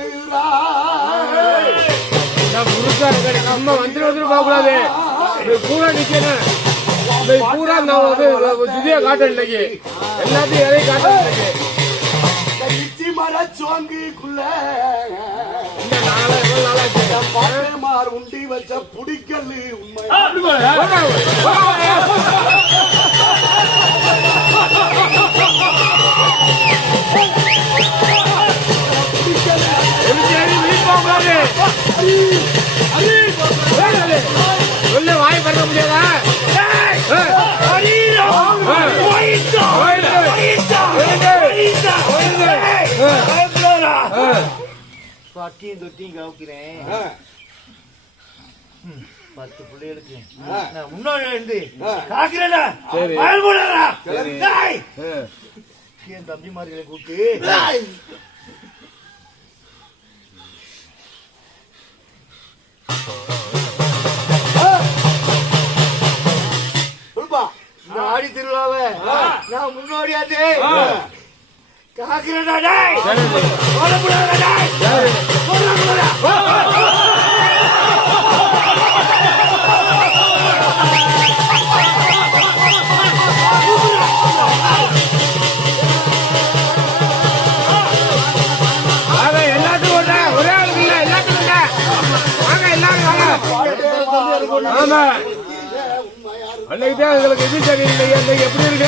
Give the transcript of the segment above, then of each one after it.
அழுகிறாய் நான் வந்துட்டு வந்துட்டு பூரா நிக்கணும் பூரா நான் வந்து திவ்யா காட்டேன் இன்னைக்கு. எல்லாத்தையும் காட்டேன் இன்னைக்கு. சோங்குக்குள்ள உண்டி வச்ச புடிக்கல்லு உண்மை சொல்ல வாய் பண்ண முடியாதா பட்டியும் தொட்டியும் கவுக்கிறேன் பத்து பிள்ளைகளுக்கு நான் முன்னாடி இருந்து காக்கிறேன்டா சரி. பயன் போடுறா சரி. என் தம்பிமார்களை கூப்பிட்டு வாங்க எல்லாரும் வாங்க. ஆமா. அன்னைக்கு தான் எங்களுக்கு எது சரியில்லை எப்படி இருக்கு?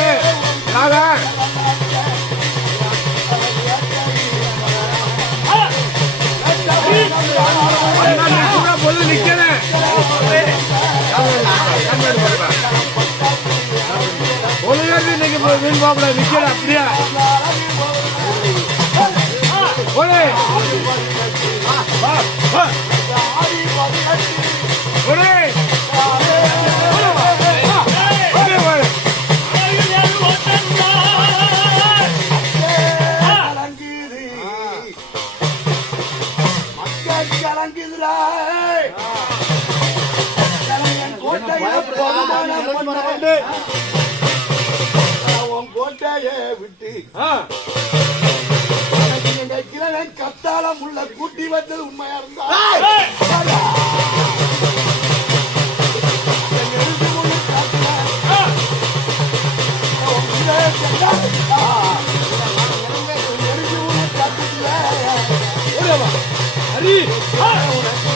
கலைஞன் கோட்டையை விட்டு உனக்கு நினைக்கிறவன் கத்தாளம் உள்ள கூட்டி வந்தது உண்மையா இருந்தா 一二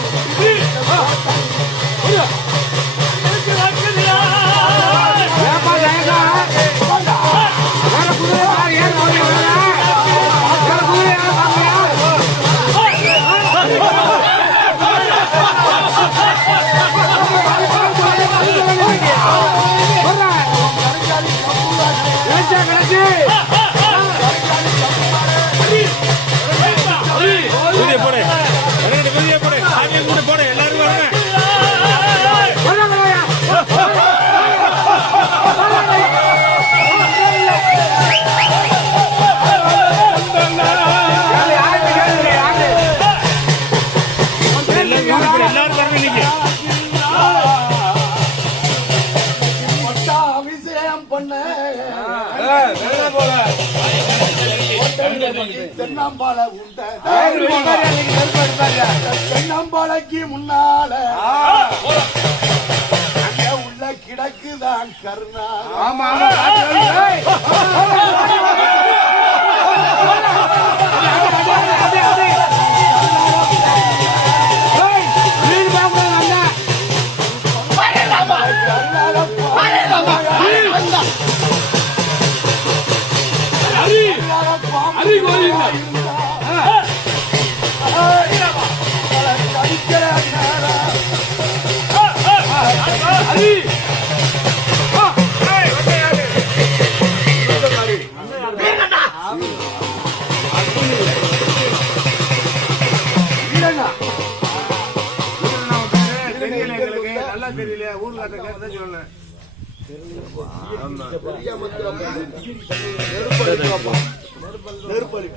தென்னம்பாலை உண்ட தென்னம்பாலைக்கு முன்னால. அங்க உள்ள கிடக்குதான் கருணா ஆமா தெரியல எங்களுக்கு ஊர்ல நெருப்பலி